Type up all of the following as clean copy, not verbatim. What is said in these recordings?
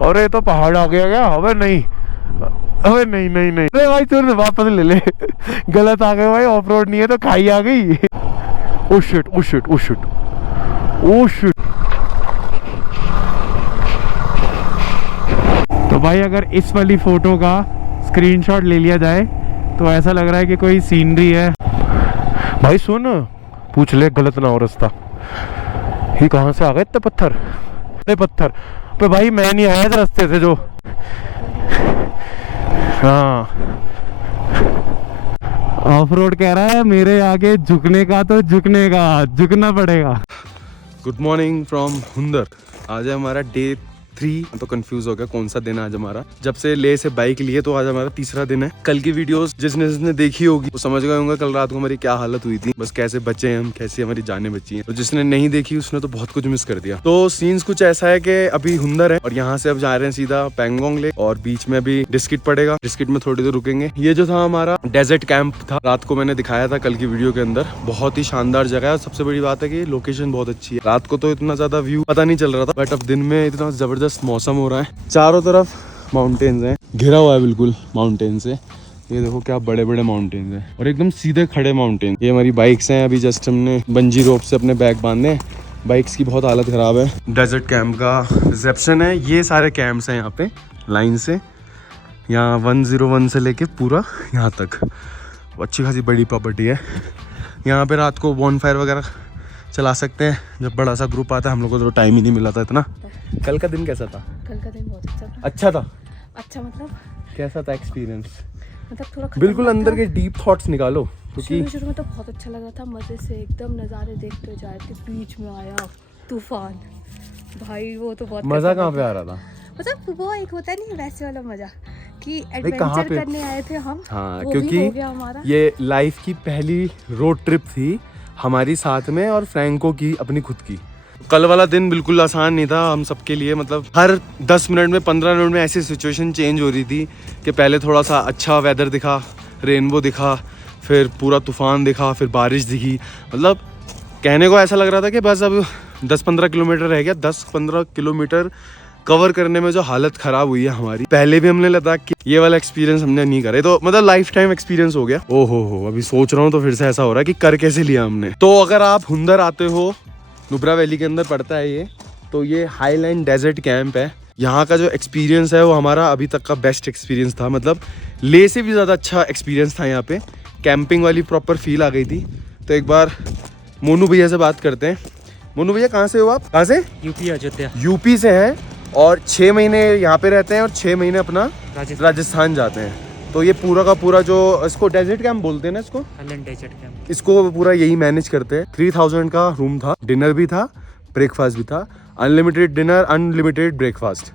अरे ये तो पहाड़ आ गया क्या? अबे नहीं, अबे नहीं नहीं नहीं, अरे भाई तू वापस ले ले। गलत आ गए भाई, ऑफ रोड नहीं है तो खाई आ गई। Oh shit oh shit oh shit oh shit. तो भाई अगर इस वाली फोटो का स्क्रीनशॉट ले लिया जाए तो ऐसा लग रहा है कि कोई सीनरी है। भाई सुन, पूछ ले गलत ना हो रास्ता। ये कहाँ से आ गए इतने पत्थर? इतने पत्थर पे भाई मैं नहीं आया इस रास्ते से जो। हाँ ऑफ रोड कह रहा है मेरे आगे झुकने का तो झुकना पड़ेगा। Good morning from Hunder. आज है हमारा डे 3। तो कंफ्यूज हो गया कौन सा दिन है आज हमारा। जब से ले से बाइक लिए तो आज हमारा तीसरा दिन है। कल की वीडियोस जिसने देखी होगी वो समझ गए होंगे कल रात को हमारी क्या हालत हुई थी, बस कैसे बचे हम, कैसे हमारी जानें बची हैं। तो जिसने नहीं देखी उसने तो बहुत कुछ मिस कर दिया। तो सीन्स कुछ ऐसा है कि अभी हुंदर है और यहाँ से अब जा रहे हैं सीधा पैंगोंग लेक और बीच में अभी डिस्किट पड़ेगा। डिस्किट में थोड़ी देर रुकेंगे। ये जो था हमारा डेजर्ट कैंप था, रात को मैंने दिखाया था कल की वीडियो के अंदर। बहुत ही शानदार जगह है। सबसे बड़ी बात है कि लोकेशन बहुत अच्छी है। रात को तो इतना ज्यादा व्यू पता नहीं चल रहा था, बट अब दिन में इतना जबरदस्त मौसम हो रहा है। चारों तरफ माउंटेन्स हैं, घिरा हुआ है बिल्कुल माउंटेन से। ये देखो क्या बड़े बड़े माउंटेन्स हैं और एकदम सीधे खड़े माउंटेन। ये हमारी बाइक्स हैं। अभी जस्ट हमने बंजी रोप से अपने बैग बांधे हैं। बाइक्स की बहुत हालत खराब है। डेजर्ट कैंप का रिसेप्शन है। ये सारे कैंप्स हैं यहाँ पे लाइन से, यहाँ 101 से लेके पूरा यहाँ तक। अच्छी खासी बड़ी प्रॉपर्टी है। यहाँ पे रात को बॉनफायर वगैरह चला सकते हैं जब बड़ा सा ग्रुप आता है। हम लोग को तो टाइम ही नहीं मिला था इतना। कल का दिन कैसा था? कल का दिन बहुत अच्छा था। अच्छा था? अच्छा मतलब कैसा था एक्सपीरियंस? मतलब थोड़ा बिल्कुल अंदर के डीप थॉट्स निकालो क्योंकि शुरू में तो बहुत अच्छा लगा था। मजे से एकदम नज़ारे देखते जा रहे थे। बीच में आया तूफान, भाई वो तो बहुत मजा कहाँ पे आ रहा था? मतलब वो एक होता नहीं वैसे वाला मजा कि कहाँ एडवेंचर पे? करने आए थे हम। हाँ वो क्योंकि भी हो गया हमारा। ये लाइफ की पहली रोड ट्रिप थी हमारी साथ में और फ्रैंको की अपनी खुद की। कल वाला दिन बिल्कुल आसान नहीं था हम सबके लिए। मतलब हर 10 मिनट में 15 मिनट में ऐसी सिचुएशन चेंज हो रही थी कि पहले थोड़ा सा अच्छा वेदर दिखा, रेनबो दिखा, फिर पूरा तूफान दिखा, फिर बारिश दिखी। मतलब कहने को ऐसा लग रहा था कि बस अब 10-15 किलोमीटर रह गया। 10-15 किलोमीटर कवर करने में जो हालत खराब हुई है हमारी। पहले भी हमने लद्दाख की ये वाला एक्सपीरियंस हमने नहीं करे, तो मतलब लाइफ टाइम एक्सपीरियंस हो गया। ओहो हो, अभी सोच रहा हूँ तो फिर से ऐसा हो रहा है कि कर कैसे लिया हमने। तो अगर आप हुंदर आते हो, नुब्रा वैली के अंदर पड़ता है ये, तो ये हाईलैंड डेजर्ट कैंप है। यहाँ का जो एक्सपीरियंस है वो हमारा अभी तक का बेस्ट एक्सपीरियंस था। मतलब ले से भी ज़्यादा अच्छा एक्सपीरियंस था। यहाँ पे कैंपिंग वाली प्रॉपर फील आ गई थी। तो एक बार मोनू भैया से बात करते हैं। मोनू भैया कहाँ से हो आप? कहाँ से? यूपी अयोध्या। यूपी से हैं और 6 महीने यहाँ पे रहते हैं और 6 महीने अपना राजस्थान जाते हैं। तो ये पूरा का पूरा जो इसको डेजर्ट कैंप बोलते हैं ना, इसको हाईलैंड डेजर्ट कैंप, इसको पूरा यही मैनेज करते हैं। 3000 का रूम था, डिनर भी था, ब्रेकफास्ट भी था, अनलिमिटेड डिनर अनलिमिटेड ब्रेकफास्ट।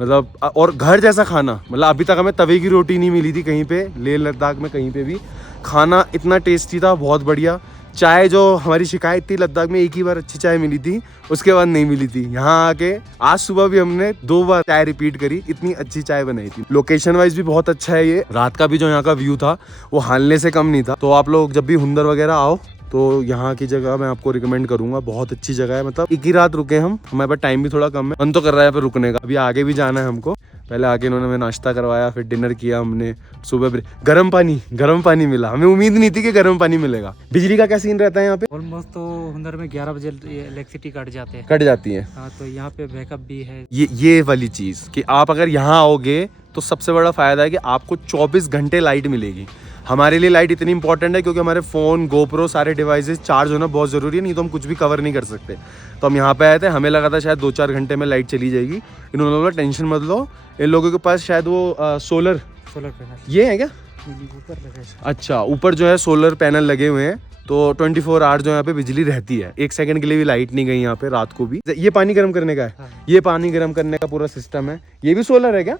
मतलब और घर जैसा खाना। मतलब अभी तक हमें तवे की रोटी नहीं मिली थी कहीं पे, लेह लद्दाख में कहीं पे भी। खाना इतना टेस्टी था, बहुत बढ़िया। चाय जो हमारी शिकायत थी, लद्दाख में एक ही बार अच्छी चाय मिली थी, उसके बाद नहीं मिली थी। यहाँ आके आज सुबह भी हमने 2 बार चाय रिपीट करी, इतनी अच्छी चाय बनाई थी। लोकेशन वाइज भी बहुत अच्छा है ये। रात का भी जो यहाँ का व्यू था वो हालने से कम नहीं था। तो आप लोग जब भी हुंदर वगैरह आओ तो यहाँ की जगह मैं आपको रिकमेंड करूंगा। बहुत अच्छी जगह है। मतलब एक ही रात रुके हम, हमारे पास टाइम भी थोड़ा कम है। मन तो कर रहा है पे रुकने का। अभी आगे भी जाना है हमको। पहले आके इन्होंने हमें नाश्ता करवाया, फिर डिनर किया हमने। सुबह गर्म पानी मिला। हमें उम्मीद नहीं थी कि गर्म पानी मिलेगा। बिजली का क्या सीन रहता है यहाँ पे? ऑलमोस्ट तो हुंदर में 11 बजे इलेक्ट्रिसिटी कट जाती है। हाँ, तो यहाँ पे बैकअप भी है। ये वाली चीज कि आप अगर यहाँ आओगे तो सबसे बड़ा फायदा है कि आपको 24 घंटे लाइट मिलेगी। हमारे लिए लाइट इतनी इंपॉर्टेंट है क्योंकि हमारे फ़ोन, गोप्रो, सारे डिवाइसेस चार्ज होना बहुत ज़रूरी है, नहीं तो हम कुछ भी कवर नहीं कर सकते। तो हम यहाँ पे आए थे, हमें लगा था शायद 2-4 घंटे में लाइट चली जाएगी। इन्होंने बोला टेंशन मत लो, इन लोगों के पास शायद वो सोलर पैनल ये है क्या? ऊपर लगे। अच्छा, ऊपर जो है सोलर पैनल लगे हुए हैं। तो 24 आवर जो यहाँ पे बिजली रहती है। 1 सेकंड के लिए भी लाइट नहीं गई यहाँ पे रात को भी। ये पानी गर्म करने का है। हाँ। ये पानी गर्म करने का पूरा सिस्टम है। ये भी सोलर है क्या?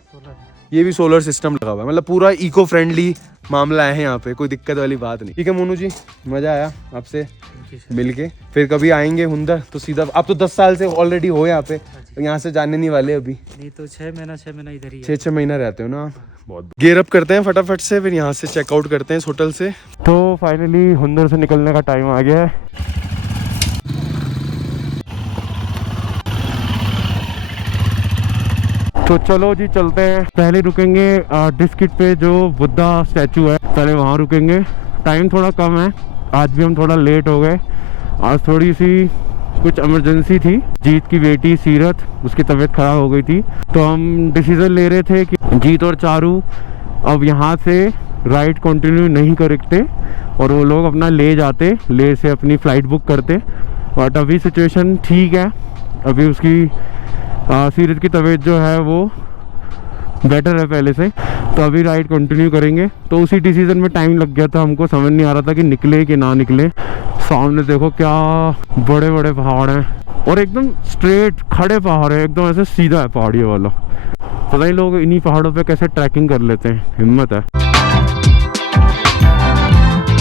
ये भी सोलर सिस्टम लगा हुआ है। मतलब पूरा इको फ्रेंडली मामला है यहाँ पे, कोई दिक्कत वाली बात नहीं। ठीक है मोनू जी, मजा आया आपसे मिलके। फिर कभी आएंगे हुंदर तो सीधा। आप तो 10 साल से ऑलरेडी हो यहाँ पे, यहाँ से जाने नहीं वाले अभी। नहीं तो 6 महीना इधर ही है। 6 महीना रहते हो ना आप। बहुत गेयर अप करते हैं फटाफट से, फिर यहाँ से चेकआउट करते हैं इस होटल से। तो फाइनली हुंदर से निकलने का टाइम आ गया है। तो चलो जी चलते हैं। पहले रुकेंगे डिस्किट पे जो बुद्धा स्टैचू है, पहले वहाँ रुकेंगे। टाइम थोड़ा कम है, आज भी हम थोड़ा लेट हो गए। आज थोड़ी सी कुछ इमरजेंसी थी। जीत की बेटी सीरत, उसकी तबीयत ख़राब हो गई थी, तो हम डिसीज़न ले रहे थे कि जीत और चारू अब यहाँ से राइड कंटिन्यू नहीं करते और वो लोग अपना ले जाते, ले से अपनी फ़्लाइट बुक करते। बट अभी सिचुएशन ठीक है, अभी उसकी सीरत की तबीयत जो है वो बेटर है पहले से, तो अभी राइड कंटिन्यू करेंगे। तो उसी डिसीज़न में टाइम लग गया था, हमको समझ नहीं आ रहा था कि निकले कि ना निकले। सामने देखो क्या बड़े बड़े पहाड़ हैं और एकदम स्ट्रेट खड़े पहाड़ है, एकदम ऐसे सीधा है पहाड़ियों वाला। पता नहीं लोग इन्हीं पहाड़ों पे कैसे ट्रैकिंग कर लेते हैं, हिम्मत है।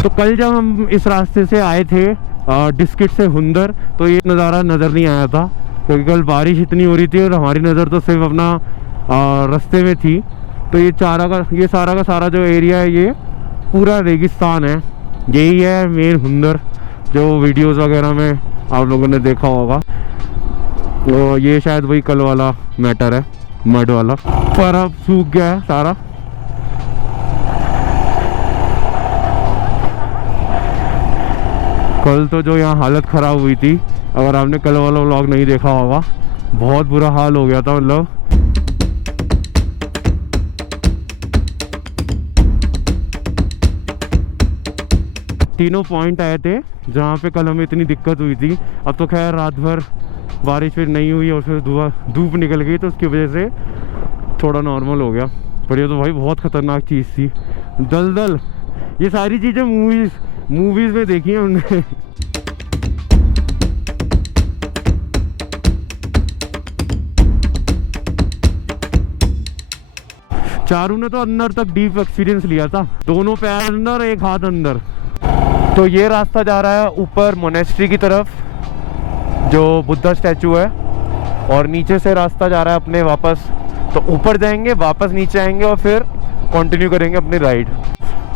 तो कल जब हम इस रास्ते से आए थे डिस्किट से हुंदर, तो ये नज़ारा नज़र नहीं आया था क्योंकि कल बारिश इतनी हो रही थी और हमारी नज़र तो सिर्फ अपना रास्ते में थी। तो ये सारा का सारा जो एरिया है ये पूरा रेगिस्तान है। यही है मेन हुंदर जो वीडियोस वगैरह में आप लोगों ने देखा होगा। तो ये शायद वही कल वाला मैटर है, मड वाला, पर अब सूख गया है सारा। कल तो जो यहाँ हालत ख़राब हुई थी, अगर आपने कल वाला व्लॉग नहीं देखा होगा, बहुत बुरा हाल हो गया था। मतलब तीनों पॉइंट आए थे जहाँ पे कल हमें इतनी दिक्कत हुई थी। अब तो खैर रात भर बारिश फिर नहीं हुई और फिर धूप निकल गई, तो उसकी वजह से थोड़ा नॉर्मल हो गया। पर ये तो भाई बहुत ख़तरनाक चीज़ थी, दलदल। ये सारी चीज़ें मूवीज़ में देखी हैं हमने। चारू ने तो अंदर तक डीप एक्सपीरियंस लिया था, दोनों पैर अंदर एक हाथ अंदर। तो ये रास्ता जा रहा है ऊपर मोनेस्ट्री की तरफ जो बुद्धा स्टैचू है, और नीचे से रास्ता जा रहा है अपने वापस। तो ऊपर जाएंगे, वापस नीचे आएंगे और फिर कंटिन्यू करेंगे अपनी राइड।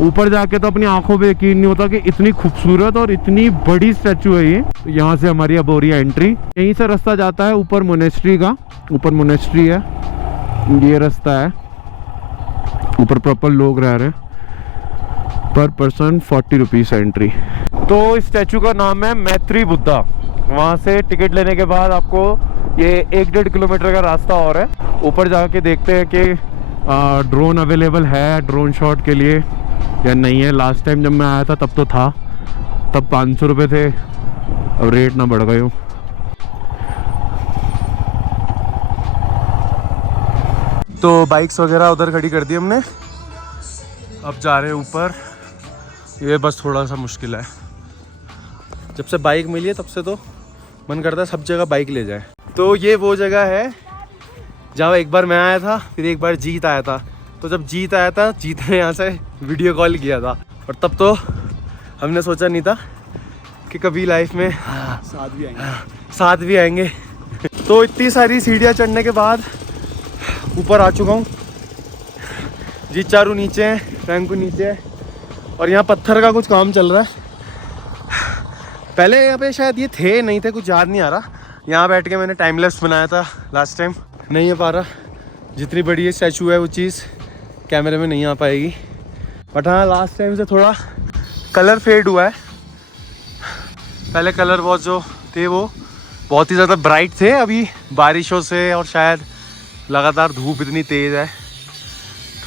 ऊपर जाके तो अपनी आंखों पे यकीन नहीं होता कि इतनी खूबसूरत और इतनी बड़ी स्टैचू है ये। तो यहाँ से हमारी अब हो रही है एंट्री। यहीं से रास्ता जाता है ऊपर मोनेस्ट्री का, ऊपर मोनेस्ट्री है, ये रास्ता है ऊपर। प्रॉपर लोग रह रहे हैं, पर पर्सन 40 रुपीज़ एंट्री। तो इस स्टैचू का नाम है मैत्री बुद्धा। वहाँ से टिकट लेने के बाद आपको ये 1-1.5 किलोमीटर का रास्ता और है। ऊपर जाके देखते हैं कि ड्रोन अवेलेबल है ड्रोन शॉट के लिए या नहीं है। लास्ट टाइम जब मैं आया था तब तो था, तब 500 रुपये थे, अब रेट ना बढ़ गए हो। तो बाइक्स वगैरह उधर खड़ी कर दी हमने, अब जा रहे हैं ऊपर। ये बस थोड़ा सा मुश्किल है, जब से बाइक मिली है तब से तो मन करता है सब जगह बाइक ले जाए। तो ये वो जगह है जहाँ एक बार मैं आया था, फिर एक बार जीत आया था। तो जब जीत आया था, जीत ने यहाँ से वीडियो कॉल किया था, और तब तो हमने सोचा नहीं था कि कभी लाइफ में साथ भी आएंगे। तो इतनी सारी सीढ़ियाँ चढ़ने के बाद ऊपर आ चुका हूँ। जीत चारू नीचे है, फ्रैंको नीचे है, और यहाँ पत्थर का कुछ काम चल रहा है। पहले यहाँ पे शायद ये थे, नहीं थे, कुछ याद नहीं आ रहा। यहाँ बैठ के मैंने टाइम लैप्स बनाया था लास्ट टाइम, नहीं आ पा रहा। जितनी बड़ी ये स्टैचू है वो चीज़ कैमरे में नहीं आ पाएगी। बट हाँ, लास्ट टाइम से थोड़ा कलर फेड हुआ है। पहले कलर बहुत जो थे वो बहुत ही ज़्यादा ब्राइट थे, अभी बारिशों से और शायद लगातार धूप इतनी तेज़ है,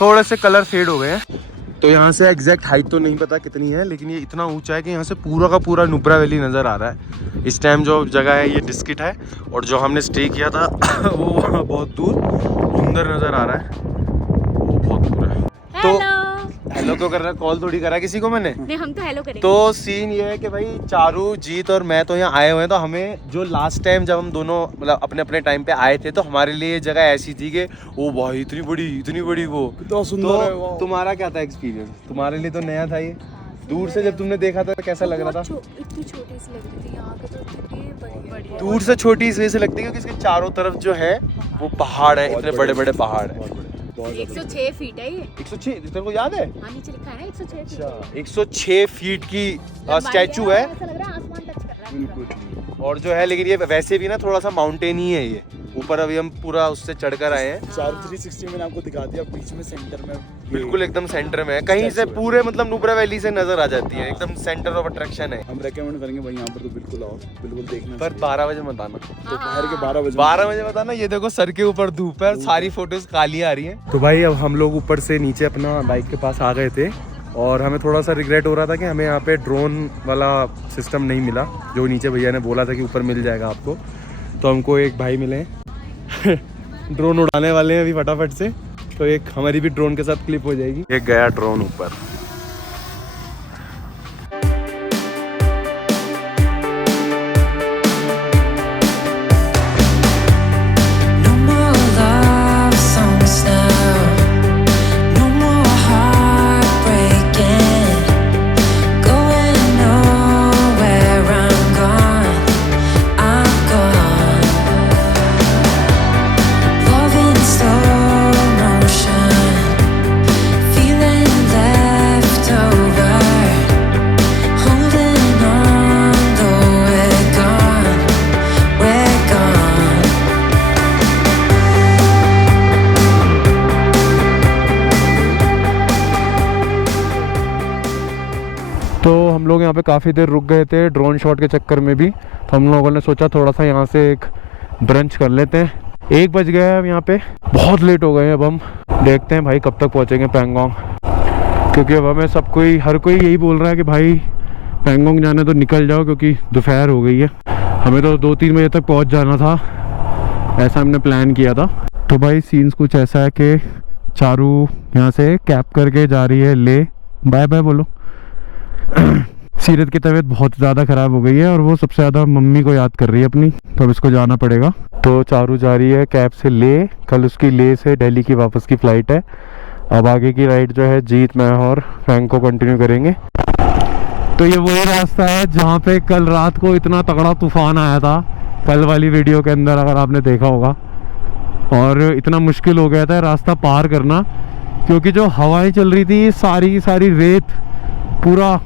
थोड़े से कलर फेड हो गए हैं। तो यहाँ से एग्जैक्ट हाइट तो नहीं पता कितनी है, लेकिन ये इतना ऊंचा है कि यहाँ से पूरा का पूरा नुब्रा वैली नज़र आ रहा है। इस टाइम जो जगह है ये डिस्किट है, और जो हमने स्टे किया था वो बहुत दूर हुंदर नज़र आ रहा है, वो बहुत दूर है। तो हेलो तो कर रहा, कॉल थोड़ी करा किसी को मैंने, नहीं हम तो हेलो करेंगे। तो सीन ये है कि भाई चारू, जीत और मैं तो यहाँ आए हुए हैं। तो हमें जो लास्ट टाइम जब हम दोनों मतलब अपने अपने टाइम पे आए थे, तो हमारे लिए जगह ऐसी थी कि ओ भाई इतनी बड़ी वो तो सुंदर है वो। तुम्हारा क्या था एक्सपीरियंस? तुम्हारे लिए तो नया था ये। दूर से जब तुमने देखा था कैसा लग रहा था? इतनी छोटी सी लग रही थी, यहाँ पे तो इतनी बड़ी। दूर से छोटी इसलिए से लगती है क्योंकि इसके चारों तरफ जो है वो पहाड़ है, इतने बड़े बड़े पहाड़ है। 106 फीट है ये। 106 तेरे को याद है? हाँ, नीचे लिखा है ना 106 फीट। 106 फीट की स्टैचू है। ऐसा लग रहा है आसमान टच कर रहा है। और जो है, लेकिन ये वैसे भी ना थोड़ा सा माउंटेन ही है ये, ऊपर अभी हम पूरा उससे चढ़कर आए हैं। 360 मैंने आपको दिखा दिया, बीच में सेंटर में बिल्कुल एकदम सेंटर में है, कहीं से पूरे मतलब नुब्रा वैली से नजर आ जाती है, एकदम सेंटर ऑफ अट्रैक्शन है। हम रेकमेंड करेंगे भाई यहाँ पर तो बिल्कुल आओ, बिल्कुल देखना। पर 12 बजे मत आना, दोपहर के 12 बजे 12 बजे बताना। ये देखो सर के ऊपर धूप है, सारी फोटोज काली आ रही हैं। तो भाई अब हम लोग ऊपर से नीचे अपना बाइक के पास आ गए थे और हमें थोड़ा सा रिग्रेट हो रहा था कि हमें यहाँ पे ड्रोन वाला सिस्टम नहीं मिला, जो नीचे भैया ने बोला था कि ऊपर मिल जाएगा आपको। तो हमको एक भाई मिले ड्रोन उड़ाने वाले हैं अभी फटाफट से, तो एक हमारी भी ड्रोन के साथ क्लिप हो जाएगी। एक गया ड्रोन ऊपर। तो हम लोग यहाँ पे काफ़ी देर रुक गए थे ड्रोन शॉट के चक्कर में भी, तो हम लोगों ने सोचा थोड़ा सा यहाँ से एक ब्रंच कर लेते हैं। 1 बज गया है अब, यहाँ पे बहुत लेट हो गए हैं। अब हम देखते हैं भाई कब तक पहुँचेंगे पैंगोंग, क्योंकि अब हमें हर कोई यही बोल रहा है कि भाई पैंगोंग जाना तो निकल जाओ, क्योंकि दोपहर हो गई है। हमें तो 2-3 बजे तक पहुँच जाना था, ऐसा हमने प्लान किया था। तो भाई सीन्स कुछ ऐसा है कि चारू यहाँ से कैब करके जा रही है ले, बाय बाय बोलो। सीरत की तबीयत बहुत ज़्यादा ख़राब हो गई है और वो सबसे ज़्यादा मम्मी को याद कर रही है अपनी, तो अब इसको जाना पड़ेगा। तो चारू जा रही है कैब से ले, कल उसकी ले से दिल्ली की वापस की फ़्लाइट है। अब आगे की राइड जो है जीत, मैं और फैंक को कंटिन्यू करेंगे। तो ये वही रास्ता है जहाँ पे कल रात को इतना तगड़ा तूफ़ान आया था, कल वाली वीडियो के अंदर अगर आपने देखा होगा, और इतना मुश्किल हो गया था रास्ता पार करना, क्योंकि जो हवाएं चल रही थी सारी की सारी रेत, पूरा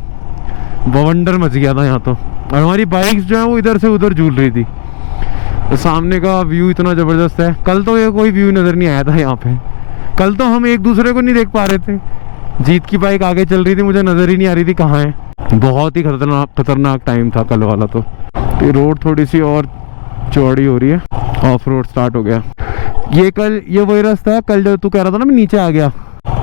बवंडर मच गया था यहाँ तो। और हमारी बाइक्स जो है वो इधर से उधर झूल रही थी। तो सामने का व्यू इतना ज़बरदस्त है, कल तो ये कोई व्यू नज़र नहीं आया था यहाँ पे। कल तो हम एक दूसरे को नहीं देख पा रहे थे, जीत की बाइक आगे चल रही थी, मुझे नज़र ही नहीं आ रही थी कहाँ है। बहुत ही खतरनाक टाइम था कल वाला। तो ये रोड थोड़ी सी और चौड़ी हो रही है, ऑफ रोड स्टार्ट हो गया। ये वही रास्ता है कल जो तू कह रहा था ना मैं नीचे आ गया,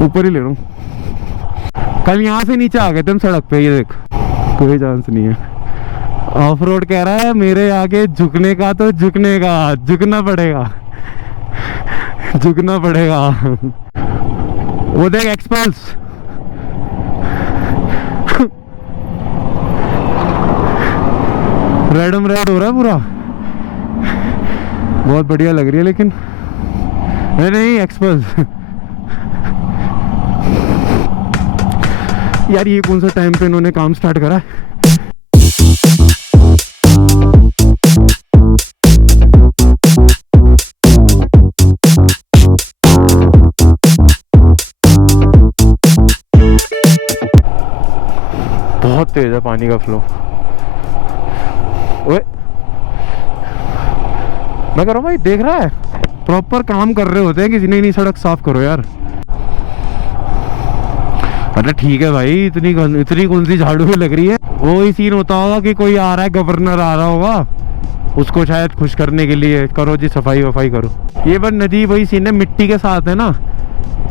ऊपर ही ले रहा हूँ। कल यहाँ से नीचे आ गए थे हम सड़क पे, ये देख कोई चांस नहीं है। ऑफ रोड कह रहा है मेरे आगे झुकने का तो झुकना पड़ेगा झुकना पड़ेगा। वो देख एक्सपल्स रेडम रेड हो रहा है पूरा, बहुत बढ़िया लग रही है। लेकिन नहीं एक्सपल्स यार, ये कौन सा टाइम पे इन्होंने काम स्टार्ट करा है। बहुत तेज है पानी का फ्लो। ओए मैं कह रहा हूँ भाई, देख रहा है प्रॉपर काम कर रहे होते हैं किसी ने, नहीं सड़क साफ करो यार। अरे ठीक है भाई, इतनी कौन सी झाड़ू में लग रही है। वो ही सीन होता होगा कि कोई आ रहा है, गवर्नर आ रहा होगा, उसको शायद खुश करने के लिए करो जी सफाई वफाई करो। ये बस नदी वही सीन है, मिट्टी के साथ है ना,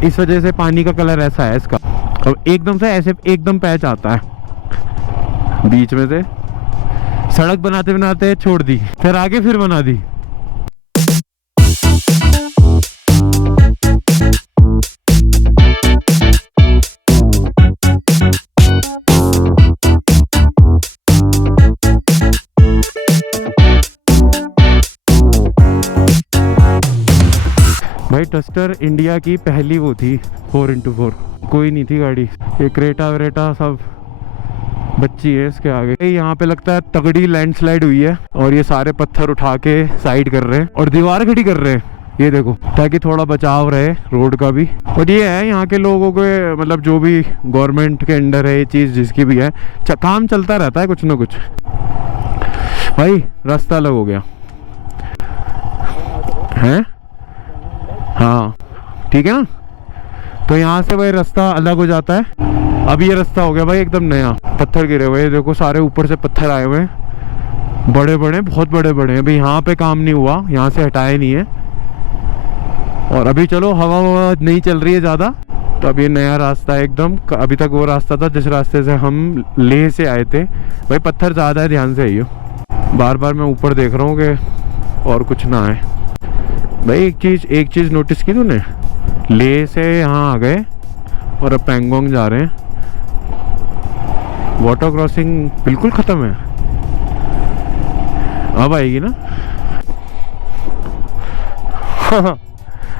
इस वजह से पानी का कलर ऐसा है इसका। और एकदम से ऐसे एकदम पैच आता है बीच में से, सड़क बनाते बनाते छोड़ दी, फिर आगे फिर बना दी। भाई टस्टर इंडिया की पहली वो थी 4x4, कोई नहीं थी गाड़ी। ये क्रेटा वेरेटा सब बच्ची है इसके आगे। यहाँ पे लगता है तगड़ी लैंडस्लाइड हुई है और ये सारे पत्थर उठा के साइड कर रहे हैं और दीवार खड़ी कर रहे हैं, ये देखो, ताकि थोड़ा बचाव रहे रोड का भी। और ये है यहाँ के लोगों के, मतलब जो भी गवर्नमेंट के अंडर है ये चीज़ जिसकी भी है, काम चलता रहता है कुछ ना कुछ। भाई रास्ता अलग हो गया। हैं? हाँ ठीक है ना। तो यहाँ से भाई रास्ता अलग हो जाता है। अब ये रास्ता हो गया भाई एकदम नया, पत्थर गिरे हुए हैं, देखो सारे ऊपर से पत्थर आए हुए हैं, बड़े बड़े, बहुत बड़े बड़े हैं। अभी यहाँ पे काम नहीं हुआ, यहाँ से हटाया नहीं है। और अभी चलो हवा ववा नहीं चल रही है ज़्यादा, तो अब ये नया रास्ता है एकदम। अभी तक वो रास्ता था जिस रास्ते से हम लेह से आए थे। भाई पत्थर ज़्यादा है, ध्यान से आइयो। बार बार मैं ऊपर देख रहा हूँ कि और कुछ ना आए। भाई एक चीज़ नोटिस की तूने, लेह से यहाँ आ गए और अब पैंगोंग जा रहे हैं। वाटर क्रॉसिंग बिल्कुल ख़त्म है, अब आएगी ना।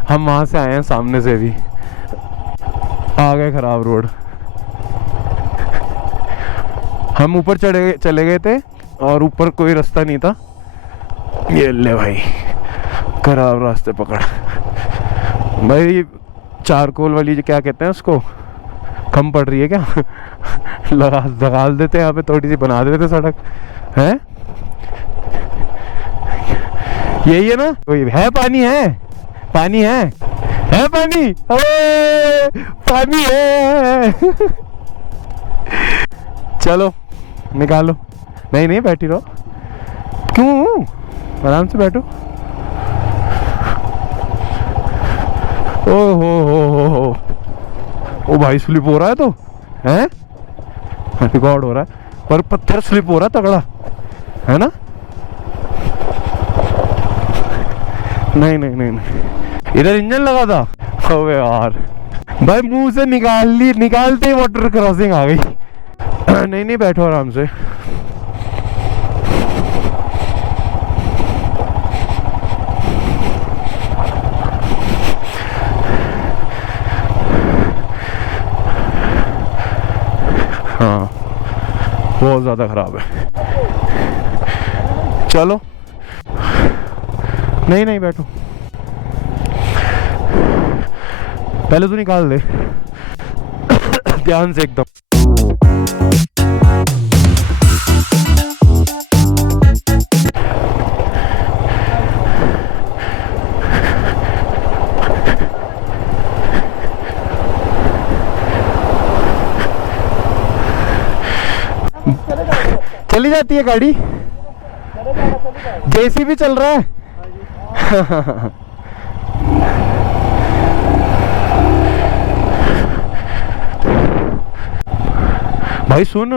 हम वहाँ से आए हैं, सामने से भी आ गए खराब रोड। हम ऊपर चले गए थे और ऊपर कोई रास्ता नहीं था। ये ले भाई खराब रास्ते पकड़। भाई चारकोल वाली जो क्या कहते हैं उसको, कम पड़ रही है क्या? लगा देते यहाँ पे, थोड़ी सी बना देते सड़क है। यही है ना, वही है। पानी है, पानी है पानी, पानी है। चलो निकालो। नहीं बैठी रहो, क्यों? आराम से बैठो। ओ ओ भाई स्लिप हो रहा है, तो है रिकॉर्ड हो रहा है, पर पत्थर स्लिप हो रहा है तगड़ा, है ना। नहीं इधर इंजन लगा था। अबे यार भाई मुंह से निकालते ही वाटर क्रॉसिंग आ गई। नहीं बैठो आराम से। हाँ बहुत ज़्यादा ख़राब है। चलो नहीं बैठो, पहले तो निकाल दे ध्यान से एकदम। चली जाती है गाड़ी, जेसीबी चल रहा है। भाई सुन,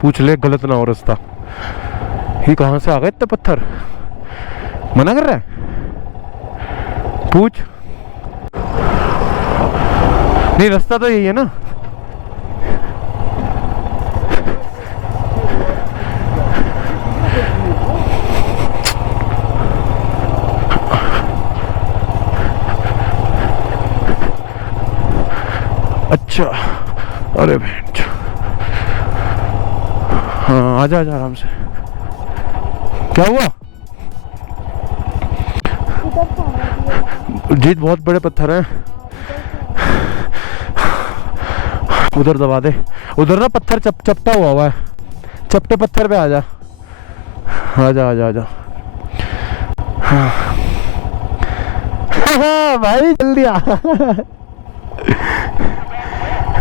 पूछ ले गलत ना हो रास्ता। ये कहाँ से आ गए इतने पत्थर? मना कर रहा है, पूछ। नहीं रास्ता तो यही है ना। अच्छा अरे भेंट। हाँ आजा आराम से। क्या हुआ? जीत बहुत बड़े पत्थर हैं, उधर दबा दे। उधर ना पत्थर चपटा हुआ है, चपटे पत्थर पे आजा। आजा। हाँ भाई जल्दी आ।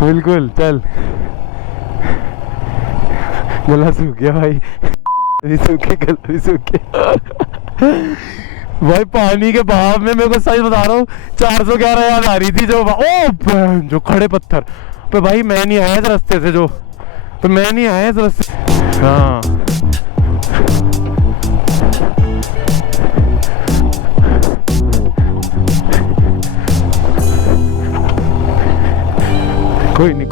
बिल्कुल चल। गला सूख गया भाई, गला भी सूख गया। भाई पानी के बहाव में मेरे को सच बता रहा हूँ 411 याद आ रही थी जो खड़े पत्थर पे। भाई मैं नहीं आया इस रास्ते से, मैं नहीं आया इस रास्ते। हाँ कोई नहीं।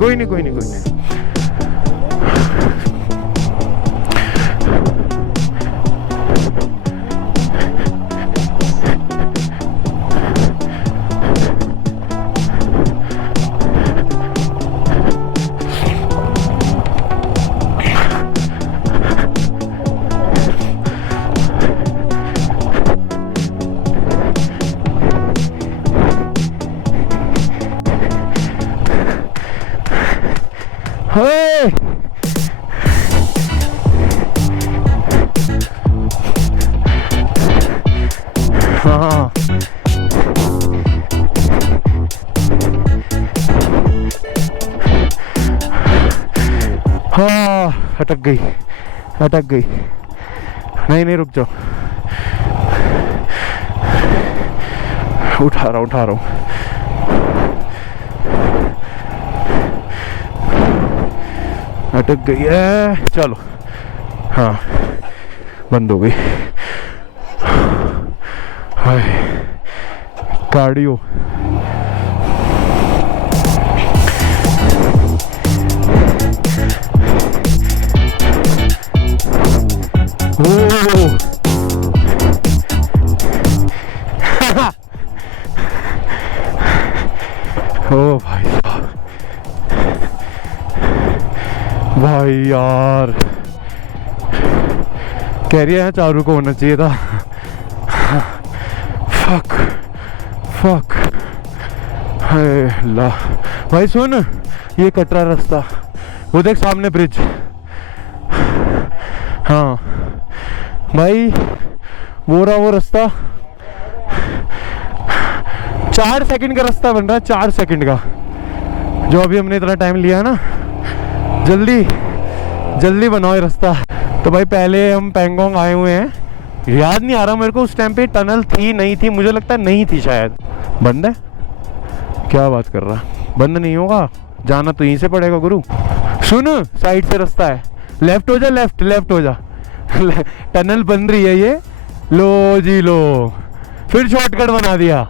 हाँ हाँ अटक गई, अटक गई। नहीं नहीं रुक जाओ, उठा रहा हूँ। अटक गई है, चलो। हाँ बंद हो गई। हाय कार्डियो। ओ भाई साहब, भाई यार कैरियर है, चारू को होना चाहिए था। फक फक, हाय अल्लाह। भाई सुन, ये कटरा रास्ता, वो देख सामने ब्रिज। हाँ भाई वो रहा वो रास्ता, 4 सेकंड का रास्ता बन रहा है, 4 सेकंड का। जो अभी हमने इतना टाइम लिया है ना, जल्दी जल्दी बनाओ ये रास्ता। तो भाई पहले हम पैंगोंग आए हुए हैं, याद नहीं आ रहा मेरे को उस टाइम पे टनल थी नहीं थी, मुझे लगता है नहीं थी शायद। बंद है? क्या बात कर रहा, बंद नहीं होगा, जाना तो यहीं से पड़ेगा गुरु। सुन साइड से रास्ता है, लेफ्ट हो जा, लेफ्ट हो जा। टनल बन रही है ये, लो जी लो, फिर शॉर्टकट बना दिया,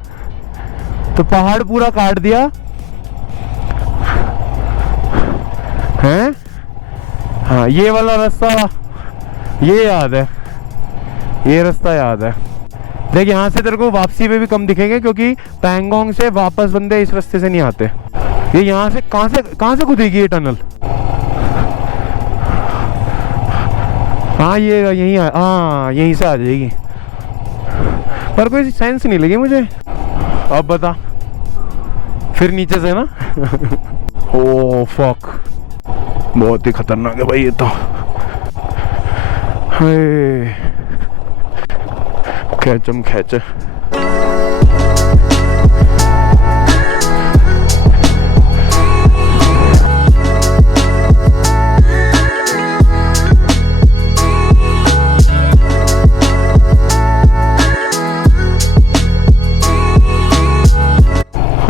तो पहाड़ पूरा काट दिया हैं। हाँ ये वाला रास्ता ये याद है, ये रास्ता याद है। देख यहाँ से तेरे को वापसी में भी कम दिखेंगे, क्योंकि पैंगोंग से वापस बंदे इस रास्ते से नहीं आते। ये यहाँ से कहाँ से खुदेगी ये टनल? हाँ ये यहीं, हाँ यहीं से आ जाएगी, पर कोई सेंस नहीं लगी मुझे। अब बता, फिर नीचे से ना। ओ फक, बहुत ही खतरनाक है भाई ये तो। खेचम खेच।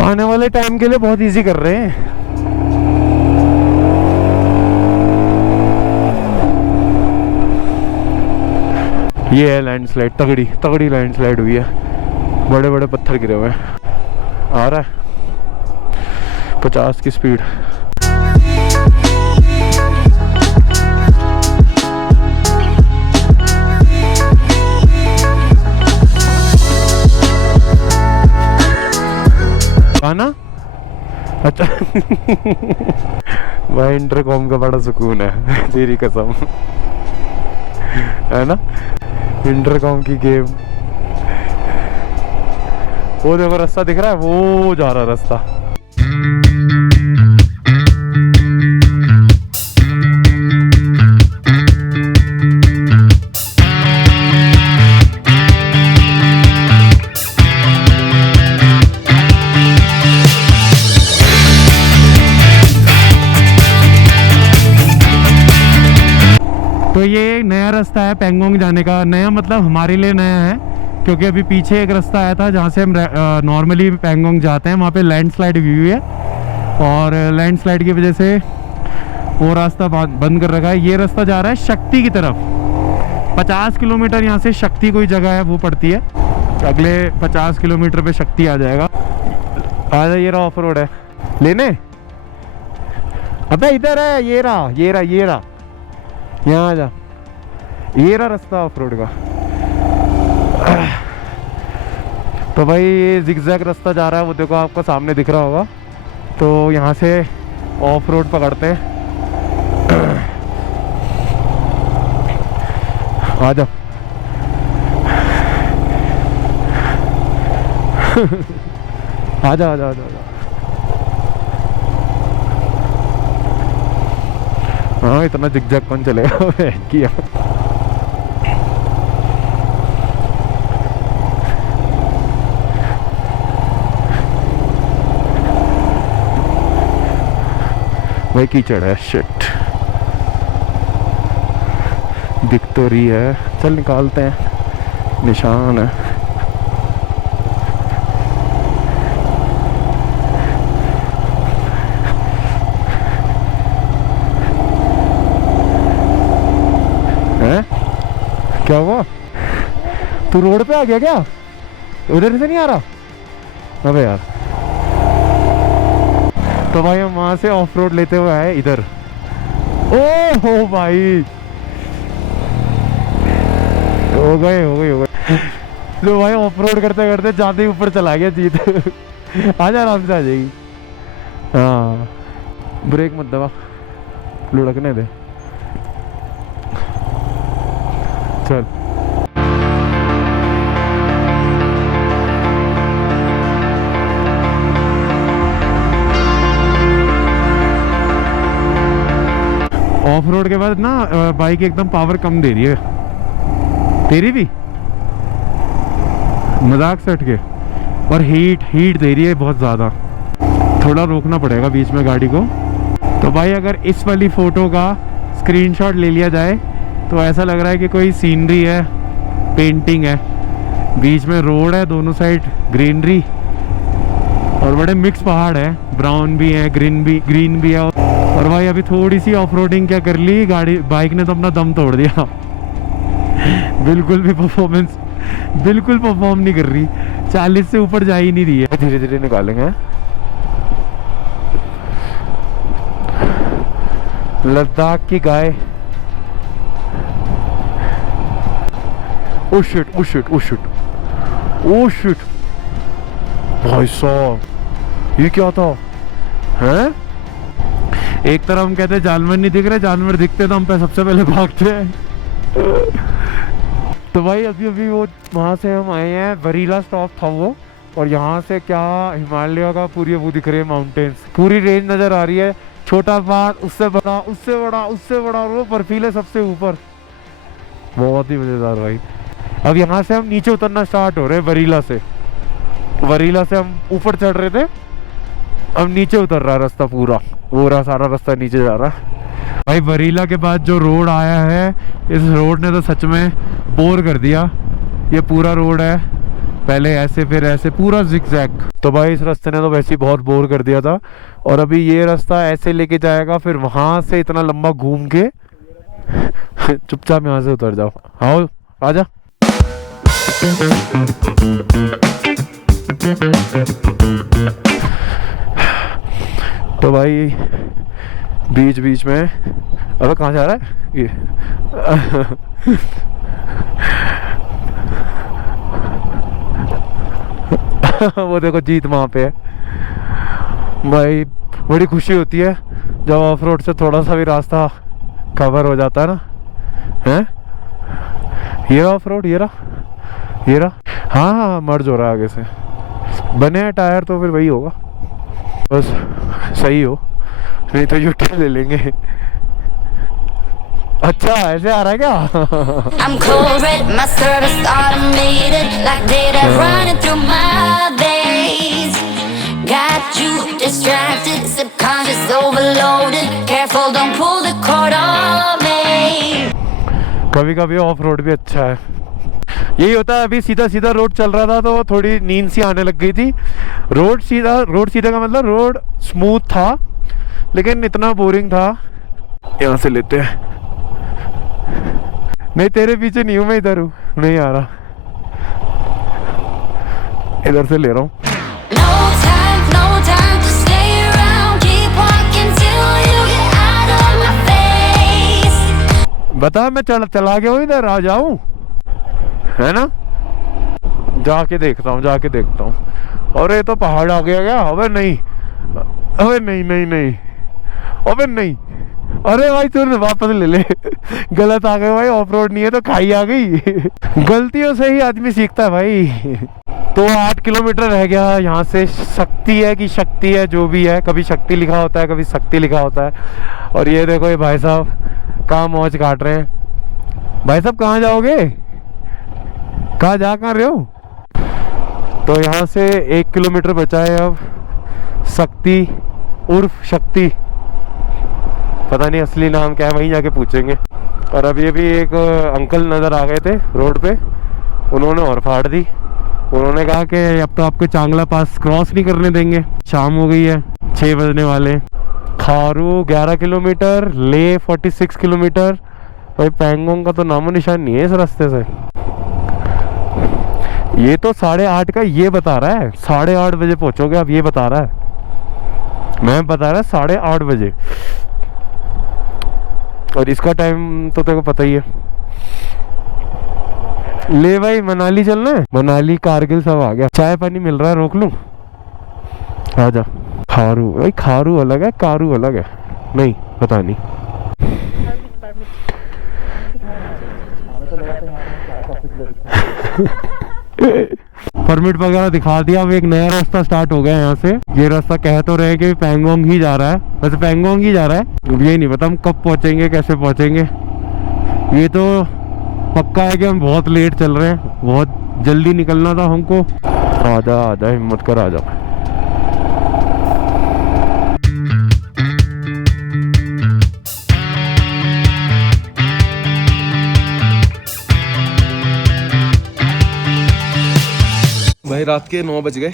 आने वाले टाइम के लिए बहुत इजी कर रहे हैं। ये है लैंडस्लाइड, तगड़ी लैंडस्लाइड हुई है, बड़े बड़े पत्थर गिरे हुए हैं। आ रहा है 50 की स्पीड। आना अच्छा। भाई इंटरकॉम का बड़ा सुकून है, तेरी कसम, है ना। इंटरकॉम की गेम, वो देखो रास्ता दिख रहा है, वो जा रहा रास्ता। तो ये नया रास्ता है पैंगोंग जाने का। नया मतलब हमारे लिए नया है, क्योंकि अभी पीछे एक रास्ता आया था जहाँ से हम नॉर्मली पैंगोंग जाते हैं, वहाँ पे लैंडस्लाइड हुई है, और लैंडस्लाइड की वजह से वो रास्ता बंद कर रखा है। ये रास्ता जा रहा है शक्ति की तरफ। 50 किलोमीटर यहाँ से शक्ति कोई जगह है वो पड़ती है, अगले 50 किलोमीटर पे शक्ति आ जाएगा। आ जा, ये रहा ऑफ रोड है, लेने। अबे इधर है, ये रहा यहाँ आ जा, ये रहा रास्ता ऑफ रोड का। तो भाई ये जिगजैग रास्ता जा रहा है, वो देखो आपको सामने दिख रहा होगा। तो यहाँ से ऑफ रोड पकड़ते हैं। आ जाओ। आजा। हाँ इतना जिगजैग कौन चलेगा किया। भाई कीचड़ है, शिट। दिख तो रही है, चल निकालते हैं, निशान है। हैं? क्या हुआ? तू रोड पे आ गया क्या? उधर से नहीं आ रहा? अबे यार। तो भाई हम वहां से ऑफ रोड लेते हुए आए इधर। ओ हो भाई, हो गए। तो भाई ऑफ रोड करते करते ज्यादा ही ऊपर चला गया जीत। आजा, आराम से आ जाएगी। हाँ, ब्रेक मत दबा, लुढ़कने दे। चल। ऑफ रोड के बाद ना बाइक एकदम पावर कम दे रही है। तेरी भी मजाक से हट के। और हीट दे रही है बहुत ज़्यादा। थोड़ा रोकना पड़ेगा बीच में गाड़ी को। तो भाई अगर इस वाली फ़ोटो का स्क्रीनशॉट ले लिया जाए तो ऐसा लग रहा है कि कोई सीनरी है, पेंटिंग है, बीच में रोड है, दोनों साइड ग्रीनरी और बड़े मिक्स पहाड़ है, ब्राउन भी है, ग्रीन भी है। और भाई अभी थोड़ी सी ऑफ रोडिंग क्या कर ली गाड़ी, बाइक ने तो अपना दम तोड़ दिया। बिल्कुल परफॉर्म नहीं कर रही, 40 से ऊपर जा ही नहीं रही है। धीरे धीरे निकालेंगे। लद्दाख की गाय। ओ शिट भाई साहब, ये क्या था? हैं? एक तरफ हम कहते हैं जानवर नहीं दिख रहे, जानवर दिखते तो हम पे सबसे पहले भागते हैं। तो भाई अभी वो वहाँ से हम आए हैं, वरीला स्टॉप था वो, और यहाँ से क्या हिमालय का पूरी वो दिख रही है, माउंटेन्स, पूरी रेंज नज़र आ रही है। छोटा पहाड़, उससे बड़ा, और वो बर्फीले सबसे ऊपर। बहुत ही मज़ेदार भाई। अब यहाँ से हम नीचे उतरना स्टार्ट हो रहे हैं वरीला से हम ऊपर चढ़ रहे थे, अब नीचे उतर रहा है रास्ता पूरा, वो रहा सारा रास्ता नीचे जा रहा है। भाई वरीला के बाद जो रोड आया है, इस रोड ने तो सच में बोर कर दिया। ये पूरा रोड है, पहले ऐसे फिर ऐसे, पूरा जिगजैग। तो भाई इस रास्ते ने तो वैसे ही बहुत बोर कर दिया था। और अभी ये रास्ता ऐसे लेके जाएगा, फिर वहां से इतना लंबा घूम के चुपचाप यहाँ से उतर जाओ। आओ आजा। तो भाई बीच में, अबे कहाँ जा रहा है ये? वो देखो जीत वहाँ पे है। भाई बड़ी खुशी होती है जब ऑफ रोड से थोड़ा सा भी रास्ता कवर हो जाता है ना। हैं? ये रहा ऑफ रोड, ये रहा। हाँ मर्ज हो रहा है आगे से, बने हैं टायर तो फिर वही होगा, बस सही हो, नहीं तो यूटर्न ले लेंगे। अच्छा ऐसे आ रहा है क्या? I'm cold red, my service automated, like data running through my veins. Got you distracted, subconscious overloaded. Careful, don't pull the cord on me. कभी ऑफ रोड भी अच्छा है। यही होता है, अभी सीधा रोड चल रहा था तो थोड़ी नींद सी आने लग गई थी। रोड सीधा का मतलब रोड स्मूथ था, लेकिन इतना बोरिंग था। यहाँ से लेते हैं। नहीं तेरे पीछे नहीं हूँ मैं, इधर हूँ, नहीं आ रहा, इधर से ले रहा हूँ। No time to stay around. Keep walking till you get out of my face. बता मैं चला गया हूँ, इधर आ जाऊँ, है ना? जाके देखता हूँ। और ये तो पहाड़ आ गया क्या? अबे नहीं, अबे नहीं, अरे भाई तू वापस ले ले। गलत आ गए भाई, ऑफ रोड नहीं है तो खाई आ गई। गलतियों से ही आदमी सीखता है भाई। तो 8 किलोमीटर रह गया यहाँ से। शक्ति है जो भी है, कभी शक्ति लिखा होता है, कभी शक्ति लिखा होता है। और ये देखो ये भाई साहब कहाँ मौज काट रहे हैं। भाई साहब कहाँ जाओगे? कहाँ रहे हो? तो यहाँ से 1 किलोमीटर बचा है अब। शक्ति उर्फ शक्ति, पता नहीं असली नाम क्या है, वहीं जाके पूछेंगे। और अभी अभी एक अंकल नज़र आ गए थे रोड पे, उन्होंने और फाड़ दी। उन्होंने कहा कि अब तो आपको चांगला पास क्रॉस नहीं करने देंगे, शाम हो गई है, 6 बजने वाले। खारू 11 किलोमीटर, ले 46 किलोमीटर। भाई पैंगोंग का तो नामो निशान नहीं है इस रास्ते से। ये तो 8:30 का ये बता रहा है, 8:30 बजे पहुंचोगे अब, ये बता रहा है। मैं बता रहा 8:30 बजे, और इसका टाइम तो तेरे को पता ही है। ले भाई मनाली चलना है, मनाली कारगिल सब आ गया। चाय पानी मिल रहा है, रोक लूं? आजा। खारू भाई, खारू अलग है, कारू अलग है, नहीं पता नहीं। परमिट वगैरह दिखा दिया। अब एक नया रास्ता स्टार्ट हो गया यहाँ से। ये रास्ता कह तो रहे कि पैंगोंग ही जा रहा है, वैसे पैंगोंग ही जा रहा है। ये नहीं पता हम कब पहुँचेंगे, कैसे पहुँचेंगे। ये तो पक्का है कि हम बहुत लेट चल रहे हैं, बहुत जल्दी निकलना था हमको। आजा आजा, हिम्मत कर आजा। भाई रात के 9 बज गए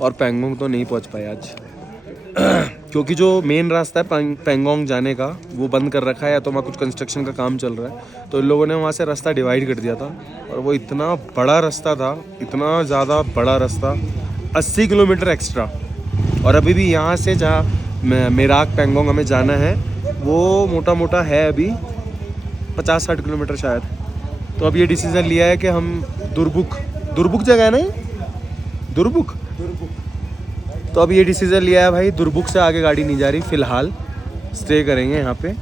और पैंगोंग तो नहीं पहुंच पाए आज क्योंकि जो मेन रास्ता है पैंगोंग जाने का वो बंद कर रखा है, या तो वहाँ कुछ कंस्ट्रक्शन का काम चल रहा है। तो इन लोगों ने वहाँ से रास्ता डिवाइड कर दिया था, और वो इतना बड़ा रास्ता था, इतना ज़्यादा बड़ा रास्ता, 80 किलोमीटर एक्स्ट्रा। और अभी भी यहाँ से जहाँ मेराक पैंगोंग हमें जाना है वो मोटा मोटा है अभी 50-60 किलोमीटर शायद। तो अब ये डिसीज़न लिया है कि हम दुरबुक जगह है नहीं, दुरबुक। तो अब ये डिसीज़न लिया है भाई, दुरबुक से आगे गाड़ी नहीं जा रही फिलहाल। स्टे करेंगे यहाँ पे,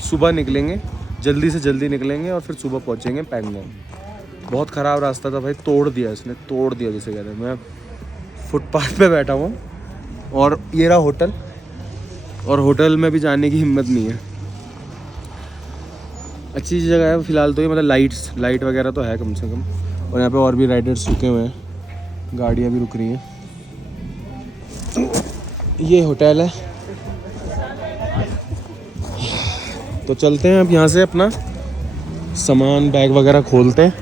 सुबह निकलेंगे, जल्दी से जल्दी निकलेंगे और फिर सुबह पहुँचेंगे पैंगोंग। बहुत ख़राब रास्ता था भाई, तोड़ दिया इसने, तोड़ दिया जिसे कहते हैं। मैं फुटपाथ पे बैठा हुआ और ये रहा होटल, और होटल में भी जाने की हिम्मत नहीं है। अच्छी जगह है फिलहाल तो ये, मतलब लाइट वगैरह तो है कम से कम। और यहाँ पे और भी राइडर्स रुके हुए हैं, गाड़ियाँ भी रुक रही हैं। ये होटल है, तो चलते हैं अब यहाँ से, अपना सामान बैग वगैरह खोलते हैं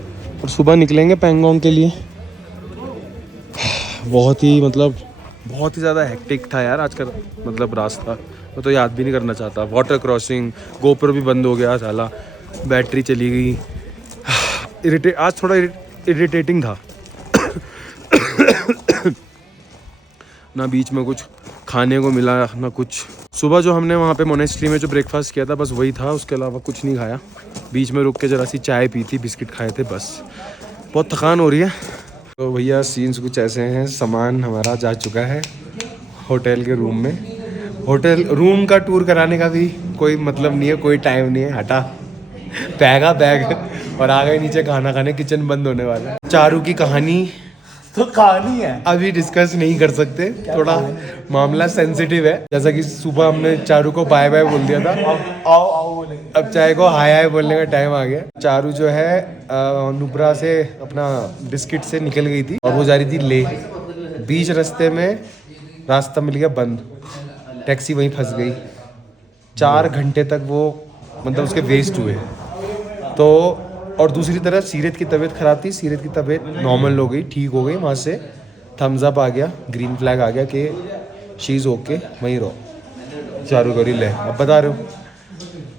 और सुबह निकलेंगे पैंगोंग के लिए। बहुत ही ज़्यादा हेक्टिक था यार आज का मतलब रास्ता, मैं तो याद भी नहीं करना चाहता। वाटर क्रॉसिंग, गोप्रो भी बंद हो गया साला, बैटरी चली गई। आज थोड़ा इरिटेटिंग था ना बीच में कुछ खाने को मिला ना कुछ। सुबह जो हमने वहाँ पे मोनेस्ट्री में जो ब्रेकफास्ट किया था बस वही था, उसके अलावा कुछ नहीं खाया। बीच में रुक के जरा सी चाय पी थी, बिस्किट खाए थे बस। बहुत थकान हो रही है। तो भैया सीन्स कुछ ऐसे हैं, सामान हमारा जा चुका है होटल के रूम में। होटल रूम का टूर कराने का भी कोई मतलब नहीं है, कोई टाइम नहीं है। हटा बैग और आ गए नीचे खाना खाने। किचन बंद होने वाला है। चारू की कहानी तो कहानी है, अभी डिस्कस नहीं कर सकते, थोड़ा मामला सेंसिटिव है। जैसा कि सुबह हमने चारू को बाय बाय बोल दिया था, आओ बोलेंगे। अब चाय को हाय हाय बोलने का टाइम आ गया। चारू जो है नुब्रा से अपना बिस्किट से निकल गई थी और वो जा रही थी ले। बीच रास्ते में रास्ता मिल गया बंद, टैक्सी वहीं फंस गई। 4 घंटे तक वो मतलब उसके वेस्ट हुए। तो और दूसरी तरफ सीरत की तबीयत ख़राब थी, सीरत की तबीयत नॉर्मल हो गई, ठीक हो गई। वहाँ से थम्स अप आ गया, ग्रीन फ्लैग आ गया कि शी इज़ ओके, वहीं रहो। चारू गौरी ले, अब बता रहे हो।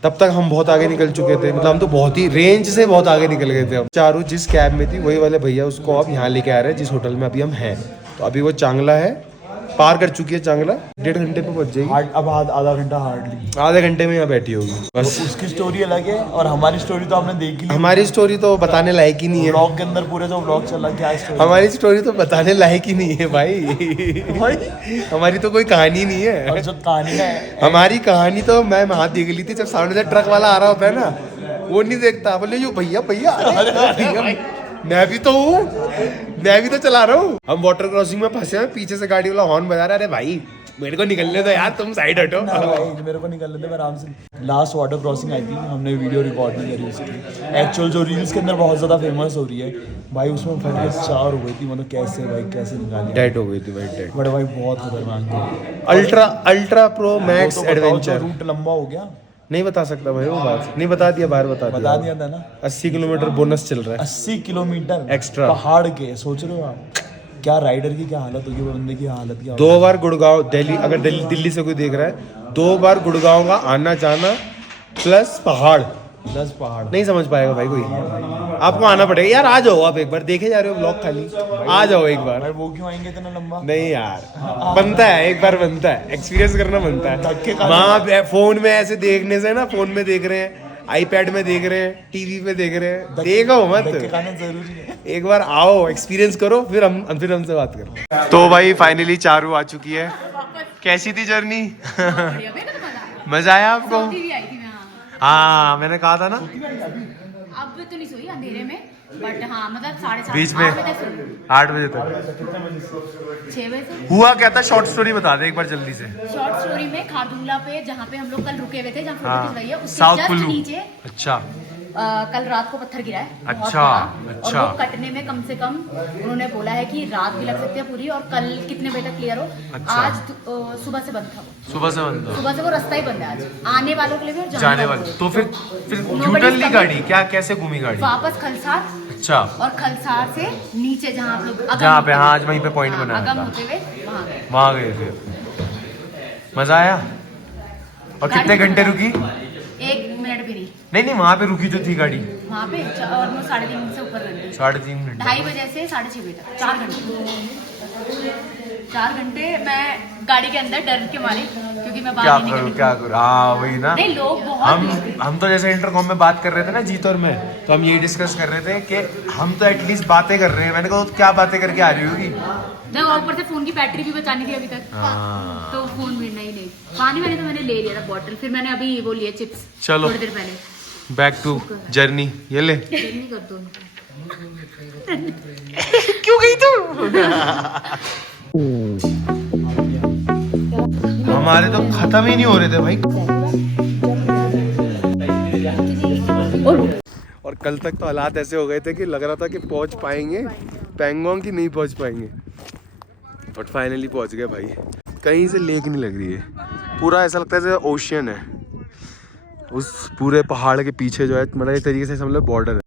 तब तक हम बहुत आगे निकल चुके थे, मतलब हम तो बहुत ही रेंज से बहुत आगे निकल गए थे। अब चारू जिस कैब में थी वही वाले भैया उसको अब यहाँ लेके आ रहे हैं जिस होटल में अभी हम हैं। तो अभी वो चांगला है, पार कर चुकी है चांगला, 1.5 घंटे पे पहुंच जाएगी। अब आधा घंटा हार्डली, आधे घंटे में यहाँ बैठी होगी बस। तो उसकी स्टोरी अलग है और हमारी स्टोरी तो आपने देखी ली। हमारी स्टोरी तो बताने लायक ही नहीं है। ब्लॉग के अंदर पूरे जो ब्लॉग चला, क्या स्टोरी? हमारी स्टोरी तो बताने लायक ही नहीं है भाई। हमारी तो कोई कहानी नहीं है। और जो कहानी है, हमारी कहानी तो मैं वहां देख ली थी जब सामने से ट्रक वाला आ रहा होता है ना, वो नहीं देखता, बोले यो भैया भैया, अरे मैं भी तो हूँ, मैं भी तो चला रहा हूँ। हम वाटर क्रॉसिंग में फंसे हैं, पीछे से गाड़ी वाला हॉर्न बजा रहा है, अरे भाई मेरे को निकलने दो यार, तुम साइड हटो। मेरे को निकल लेते, मैं आराम से। लास्ट वाटर क्रॉसिंग आई थी, हमने वीडियो रिकॉर्ड नहीं करी उसकी। एक्चुअल जो रील्स के अंदर बहुत ज़्यादा फेमस हो रही है भाई, उसमें फट के 4 हो गई थी। मतलब कैसे भाई, कैसे निकाली? डेड हो गई थी भाई, डेड। बट भाई बहुत खतरनाक है। Ultra pro max adventure. Route लंबा हो गया, नहीं बता सकता भाई वो बात, नहीं बता दिया, बाहर बता दिया था ना। 80 किलोमीटर बोनस चल रहा है 80 किलोमीटर एक्स्ट्रा। पहाड़ के, सोच रहे हो आप क्या राइडर की क्या हालत होगी, वो बंदे की हालत क्या 2 बार गुड़गांव दिल्ली, अगर दिल्ली से कोई देख रहा है 2 बार गुड़गांव का आना जाना प्लस पहाड़, 10 पहाड़। नहीं समझ पाएगा भाई कोई, आपको आना पड़ेगा यार। आ जाओ आप एक बार, देखे जा रहे हो ब्लॉग खाली, आ जाओ एक बार। भाई वो क्यों आएंगे इतना लंबा? नहीं यार बनता है, एक बार बनता है, एक्सपीरियंस करना बनता धक्के है। खाने वहाँ फोन में ऐसे देखने से ना, फोन में देख रहे हैं, आईपैड में देख रहे हैं, टीवी पे देख रहे हैं, देखो धक्के मत, खाना जरूरी है। एक बार आओ एक्सपीरियंस करो, फिर हमसे बात करो। तो भाई फाइनली चारू आ चुकी है। कैसी थी जर्नी? मजा आया आपको? हाँ मैंने कहा था ना। अब तो नहीं सोई अंधेरे में, बट हाँ मतलब 7:30 बीच में 8 बजे तक 6 बजे से। हुआ क्या था, शॉर्ट स्टोरी बता दे एक बार जल्दी से। शॉर्ट स्टोरी में खारदुंगला पे जहाँ पे हम लोग कल रुके हुए थे, जहाँ फोटो हाँ, खिंचवाई है, उसके साउथ जस्ट कुल्लू। नीचे अच्छा कल रात को पत्थर गिरा है बहुत अच्छा, बड़ा। अच्छा। और वो कटने में कम से कम उन्होंने बोला है कि रात भी लग सकती है पूरी, और कल कितने बजे तक क्लियर हो। अच्छा। आज सुबह से बंद था वो, सुबह से बंद सुबह से वो रास्ता ही बंद है आज, आने वालों के लिए भी और जाने वालों वाले। के तो लिए। फिर Nobody's यूटर्न ली coming। गाड़ी, क्या कैसे घूमी गाड़ी? वापस खलसार, अच्छा और खलसार से नीचे जहाँ आप लोग अगम जहाँ पे, होते हाँ, हुए- आज वहीं पे point हाँ, बनाया अगम था। होते हुए वहाँ गए। वहाँ गए थे, मजा आया। और कितने गाड़ी घंटे से रुकी? 1 मिनट भी नहीं, नहीं वहाँ पे रुकी जो थी गाड़ी, वहाँ पे ऑलमोस्ट 3.5 से ऊपर घंटे, 3.5 घंटे। 2:30 बजे से 6:30 बजे तक 4 घंटे। 4 घंटे मैं गाड़ी के अंदर डर के मारे, क्योंकि मैं क्या बाहर नहीं करूँ निकली। क्या करूँ, हाँ वही ना। नहीं लोग बहुत हम तो जैसे इंटरकॉम में बात कर रहे थे ना जीत और मैं, तो हम यही डिस्कस कर रहे थे कि हम तो एटलीस्ट बातें कर रहे हैं। मैंने कहा तो क्या बातें करके आ रही होगी। नहीं, और ऊपर से फोन की बैटरी भी बचानी थी अभी तक, हाँ। तो फोन भी नहीं। पानी मैंने तो मैंने ले लिया था बॉटल, फिर मैंने अभी वो लिए चिप्स चलो। थोड़ी देर पहले। बैक टू जर्नी, ये ले। जल्दी कर दो उनको। क्यों गई तू? हमारे तो खत्म ही नहीं हो रहे थे भाई। और कल तक तो हालात ऐसे हो गए थे कि लग रहा था कि पहुंच पाएंगे पैंगोंग की नहीं पहुंच पाएंगे, बट फाइनली पहुंच गए भाई। कहीं से लेक नहीं लग रही है, पूरा ऐसा लगता है जैसे ओशियन है। उस पूरे पहाड़ के पीछे जो है मतलब एक तरीके से समझ लो बॉर्डर है।